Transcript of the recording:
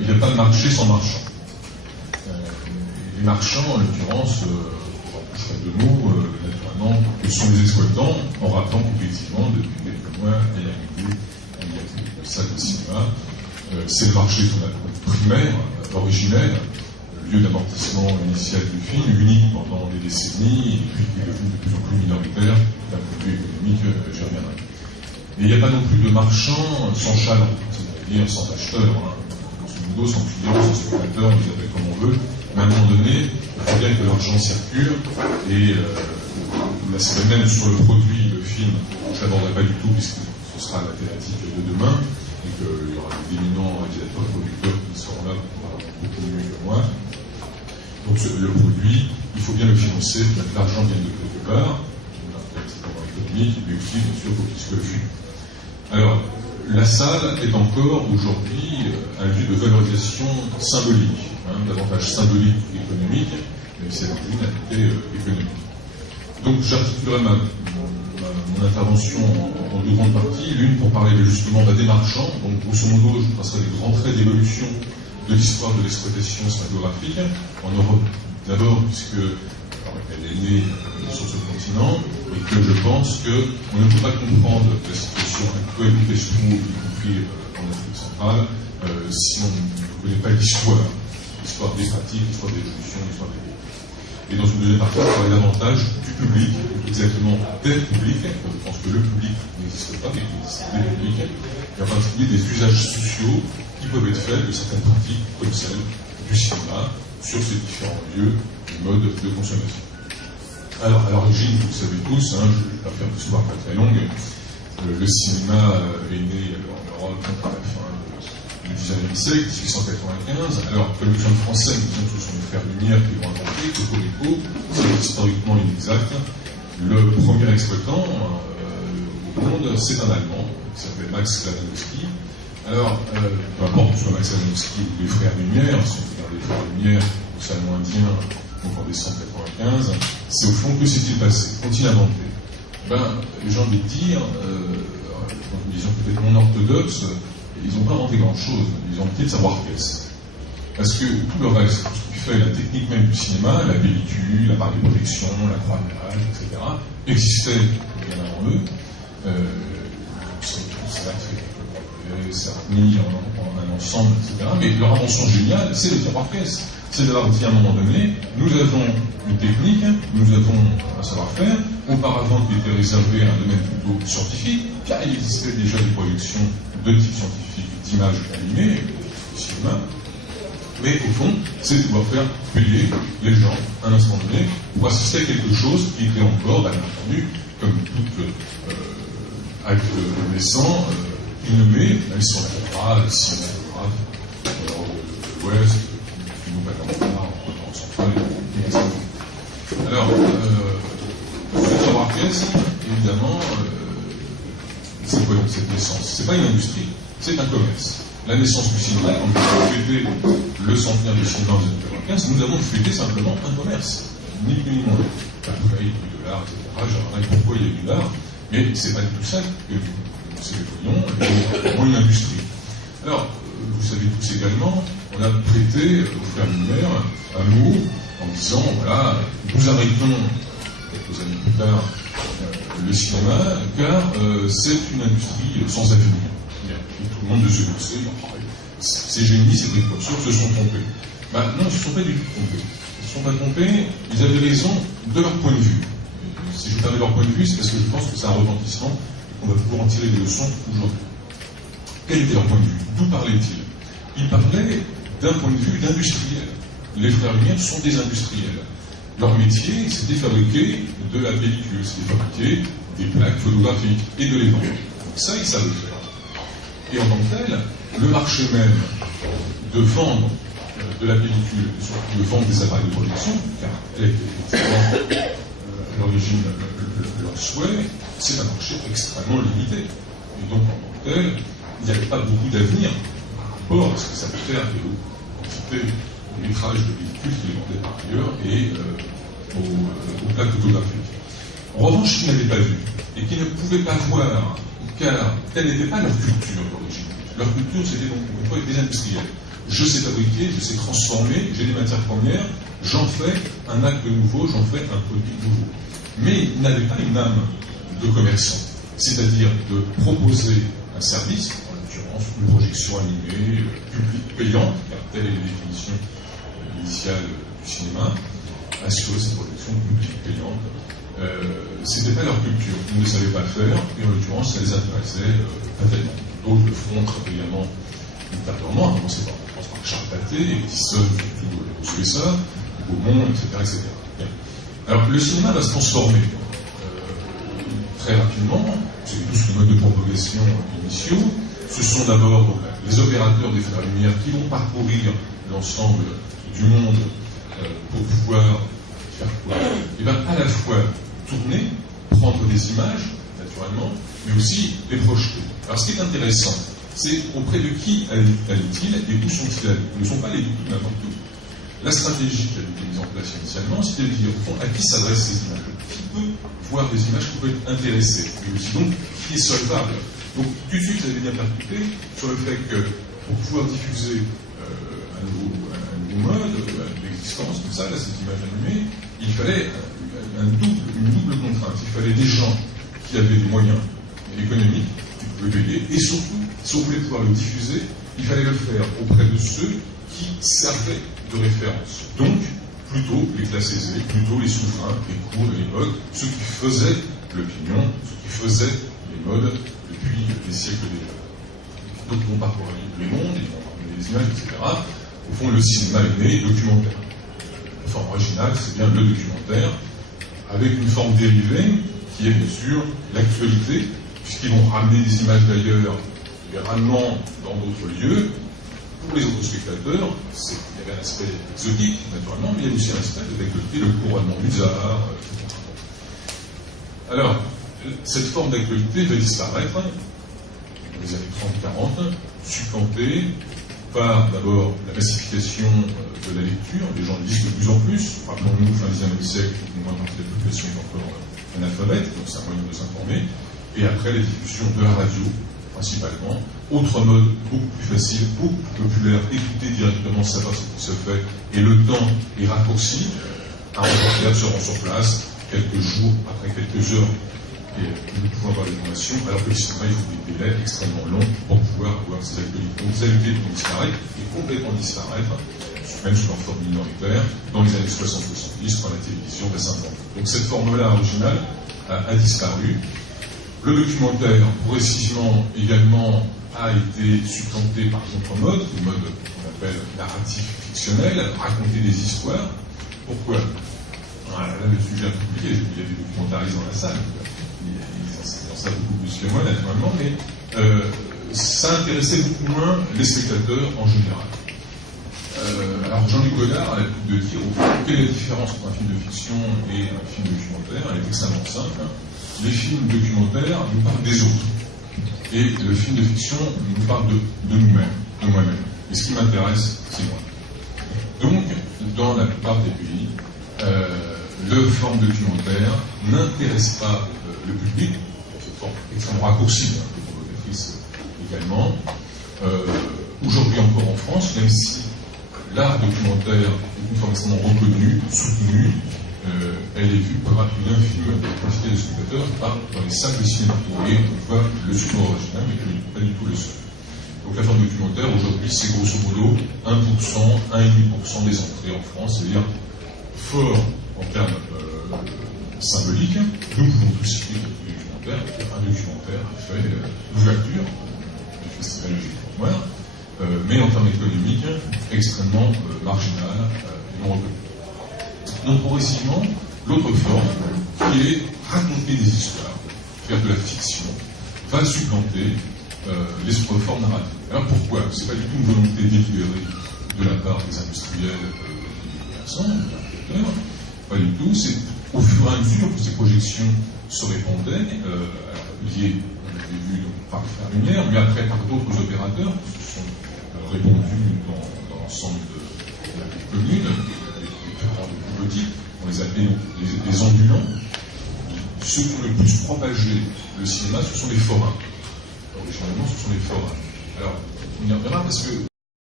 il n'y a pas de marché sans marchand. Les marchands, en l'occurrence, je ferai deux mots, naturellement, que sont les exploitants, en rappelant qu'effectivement, depuis quelques mois, il y a une salle de cinéma. C'est le marché qu'on a primaire, originel, lieu d'amortissement initial du film, unique pendant des décennies, et puis qui est devenu de plus en plus minoritaire d'un point de vue économique, j'y reviendrai. Et il n'y a pas non plus de marchands sans chaland, c'est-à-dire sans acheteurs, grosso modo, sans clients, sans spectateurs, on les appelle comme on veut, mais à un moment donné, il faut bien que l'argent circule, et là c'est même sur le produit, le film, je ne l'aborderai pas du tout, puisque ce sera la thématique de demain, et qu'il y aura d'éminents réalisateurs producteurs qui seront là pour beaucoup mieux que moi. Donc le produit, il faut bien le financer, l'argent vient de quelque part, c'est pour l'économique, mais aussi bien sûr pour puisque le film. Alors, la salle est encore aujourd'hui un lieu de valorisation symbolique, davantage symbolique qu'économique, mais c'est une activité économique. Donc j'articulerai mon intervention en deux grandes parties, l'une pour parler justement des marchands, donc grosso modo je passerai les grands traits d'évolution de l'histoire de l'exploitation cinématographique en Europe d'abord, puisque elle est née sur ce continent, et que je pense qu'on ne peut pas comprendre la situation actuelle où est-ce y compris en Afrique centrale, si on ne connaît pas l'histoire des pratiques, l'histoire de l'évolution, l'histoire des pays. Et dans une deuxième partie, on parle davantage du public, exactement des publics. Je pense que le public n'existe pas, mais il existe des publics, et en particulier des usages sociaux qui peuvent être faits de certaines pratiques comme celle du cinéma sur ces différents lieux et modes de consommation. Alors, à l'origine, vous le savez tous, je ne vais pas faire une histoire pas très longue, le cinéma est né en Europe à la fin du XIXe siècle, 1895. Alors, comme le film français, nous disons que ce sont les frères Lumière qui l'ont inventé, Cocorico, c'est historiquement inexact. Le premier exploitant au monde, c'est un Allemand, qui s'appelle Max Ladanowski. Alors, peu importe que ce soit Max Ladanowski ou les frères Lumière, si on regarde les frères Lumière, le salon indien, donc en décembre 1995, c'est au fond que s'est-il passé? Qu'ont-ils inventé? J'ai envie de dire, dans une vision peut-être non orthodoxe, ils n'ont pas inventé grand-chose, ils ont inventé le savoir-faire. Parce que tout le reste, tout ce qui fait la technique même du cinéma, la pellicule, l'appareil de protection, la croix de l'âge, etc., existait bien avant eux. C'est mis en un ensemble, etc. Mais leur invention géniale, c'est le savoir-faire. C'est d'avoir dit à un moment donné, nous avons une technique, nous avons un savoir-faire, auparavant qui était réservé à un domaine plutôt scientifique, car il existait déjà des productions de type scientifique, d'images animées, au cinéma. Mais au fond, c'est de pouvoir faire payer les gens à un instant donné pour assister à quelque chose qui était encore, bien entendu, comme tout acte naissant, innommé, même si on a caméra, le cinématographe, de l'Ouest, qui nous va en centrale, et alors, le savoir-faire, évidemment, c'est quoi donc cette naissance? C'est pas une industrie, c'est un commerce. La naissance du cinéma, quand nous avons fêté le centenaire du cinéma en 1995, nous avons fêté simplement un commerce, ni plus ni moins. Après, il y a eu de l'art, etc. J'aimerais pourquoi il y a eu de l'art, mais c'est pas du tout ça que c'est le voyons, et vraiment une industrie. Alors, vous savez tous également, on a prêté aux frères Lumière un mot en disant, voilà, nous arrêtons, quelques années plus tard, le cinéma, car c'est une industrie sans avenir. Et tout le monde de se lancer, ces génies, ces précurseurs se sont trompés. Non, ils ne se sont pas du tout trompés. Ils ne se sont pas trompés, ils avaient raison de leur point de vue. Et si je parlais de leur point de vue, c'est parce que je pense que c'est un retentissement et qu'on va pouvoir en tirer des leçons aujourd'hui. Quel était leur point de vue? D'où parlaient-ils? Ils parlaient d'un point de vue d'industriel. Les frères Lumière sont des industriels. Leur métier, c'était fabriquer de la pellicule, c'était fabriquer des plaques photographiques et de les vendre. Ça, ils savaient faire. Et en tant que tel, le marché même de vendre de la pellicule, et surtout de vendre des appareils de protection, car tel était effectivement à l'origine leur souhait, c'est un marché extrêmement limité. Et donc, en tant que tel, il n'y avait pas beaucoup d'avenir par rapport à ce que ça peut faire et aux quantités de métrage de pellicules qui les vendaient par ailleurs et aux plaques photographiques. En revanche, qu'ils n'avaient pas vu et qu'ils ne pouvaient pas voir, car telle n'était pas leur culture d'origine. Leur culture, c'était donc une fois des industriels. Je sais fabriquer, je sais transformer, j'ai des matières premières, j'en fais un acte nouveau, j'en fais un produit nouveau. Mais ils n'avaient pas une âme de commerçant, c'est-à-dire de proposer un service, en l'occurrence une projection animée, publique, payante, car telle est la définition initiale du cinéma, assurer cette projection publique payante. C'était pas leur culture, ils ne savaient pas le faire, et en l'occurrence, ça les intéressait pas tellement. D'autres le feront très brillamment, ultérieurement, à commencer par Charles Pathé, Edison, surtout aux USA, Gaumont, etc. Bien. Alors, le cinéma va se transformer très rapidement. C'est tous les modes de propagation initiaux. Ce sont d'abord les opérateurs des frères Lumière qui vont parcourir l'ensemble du monde pour pouvoir faire quoi? Et bien, à la fois tourner, prendre des images, naturellement, mais aussi les projeter. Alors, ce qui est intéressant, c'est auprès de qui allait-il et où sont-ils allés? Ils ne sont pas allés du tout n'importe où. La stratégie qui a été mise en place initialement, c'était de dire, au fond, à qui s'adressent ces images? Qui peut voir des images qui peuvent être intéressées? Et aussi, donc, qui est solvable? Donc, tout de suite, vous avez bien percuté sur le fait que, pour pouvoir diffuser un nouveau mode d'existence, comme ça, là, cette image animée, il fallait une double contrainte. Il fallait des gens qui avaient des moyens économiques, qui pouvaient payer, et surtout, si on voulait pouvoir le diffuser, il fallait le faire auprès de ceux qui servaient de référence. Donc, plutôt les classes aisées, plutôt les souverains, les cours de l'époque, ceux qui faisaient l'opinion, ceux qui faisaient les modes depuis des siècles déjà. Donc, ils vont parcourir le monde, ils vont ramener des images, etc. Au fond, le cinéma est né documentaire. La forme originale, c'est bien le documentaire, avec une forme dérivée, qui est bien sûr l'actualité, puisqu'ils vont ramener des images d'ailleurs, les ramenant dans d'autres lieux. Pour les autres spectateurs, il y avait un aspect exotique, naturellement, mais il y a aussi un aspect d'actualité, le couronnement du tsar, etc. Alors, cette forme d'actualité va disparaître dans les années 30-40, supplantée par d'abord la massification de la lecture. Les gens lisent de plus en plus. Rappelons-nous, fin du XIXe siècle, une grande partie de la population est encore analphabète, donc c'est un moyen de s'informer. Et après, la diffusion de la radio, principalement. Autre mode, beaucoup plus facile, beaucoup plus populaire, écouter directement, savoir ce qui se fait, et le temps est raccourci. Un reporter se rend sur place, quelques jours, après quelques heures, et nous pouvons avoir l'information, alors que le cinéma, il faut des délais extrêmement longs pour pouvoir avoir ces actualités. Donc, les actualités vont disparaître, et complètement disparaître, même sous leur forme minoritaire, dans les années 60-70, quand la télévision va s'inventer. Donc, cette forme-là originale a disparu. Le documentaire, progressivement, également, a été supplanté par d'autres modes, le mode qu'on appelle narratif fictionnel, raconter des histoires. Pourquoi? Là, le sujet est un peu compliqué, il y a des documentaristes dans la salle, ils en savent beaucoup plus que moi, naturellement, mais ça intéressait beaucoup moins les spectateurs en général. Alors, Jean-Luc Godard a l'habitude de dire, au fond, quelle est la différence entre un film de fiction et un film documentaire? Elle est extrêmement simple. Les films documentaires nous parlent des autres. Et le film de fiction nous parle de nous-mêmes, de moi-même. Et ce qui m'intéresse, c'est moi. Donc, dans la plupart des pays, le forme documentaire n'intéresse pas le public, pour cette forme extrêmement raccourcie, provocatrice également. Aujourd'hui encore en France, même si l'art documentaire est une forme extrêmement reconnue, soutenue, elle est vue par une infime quantité de spectateurs dans les salles de cinéma. Et on voit le support original, mais pas du tout le seul. Donc la forme documentaire, aujourd'hui, c'est grosso modo 1%, 1,5% des entrées en France, c'est-à-dire fort en termes symboliques. Nous pouvons tous citer des documentaires. Un documentaire a fait l'ouverture du Festival de Mémoire, mais en termes économiques, extrêmement marginal et non reconnu. Donc progressivement, l'autre forme, qui est raconter des histoires, faire de la fiction, va supplanter les autres formes narratives. Alors pourquoi? C'est pas du tout une volonté délibérée de la part des industriels, des personnes, des architecteurs, pas du tout. C'est au fur et à mesure que ces projections se répandaient, liées, on l'avait vu donc, par les frères Lumière, mais après par d'autres opérateurs qui se sont répandus dans l'ensemble de la commune, les petits, on les appelait donc les ambulants. Ceux qui ont le plus propagé le cinéma, ce sont les forains. Originalement, ce sont les forains. Alors, on y reviendra parce que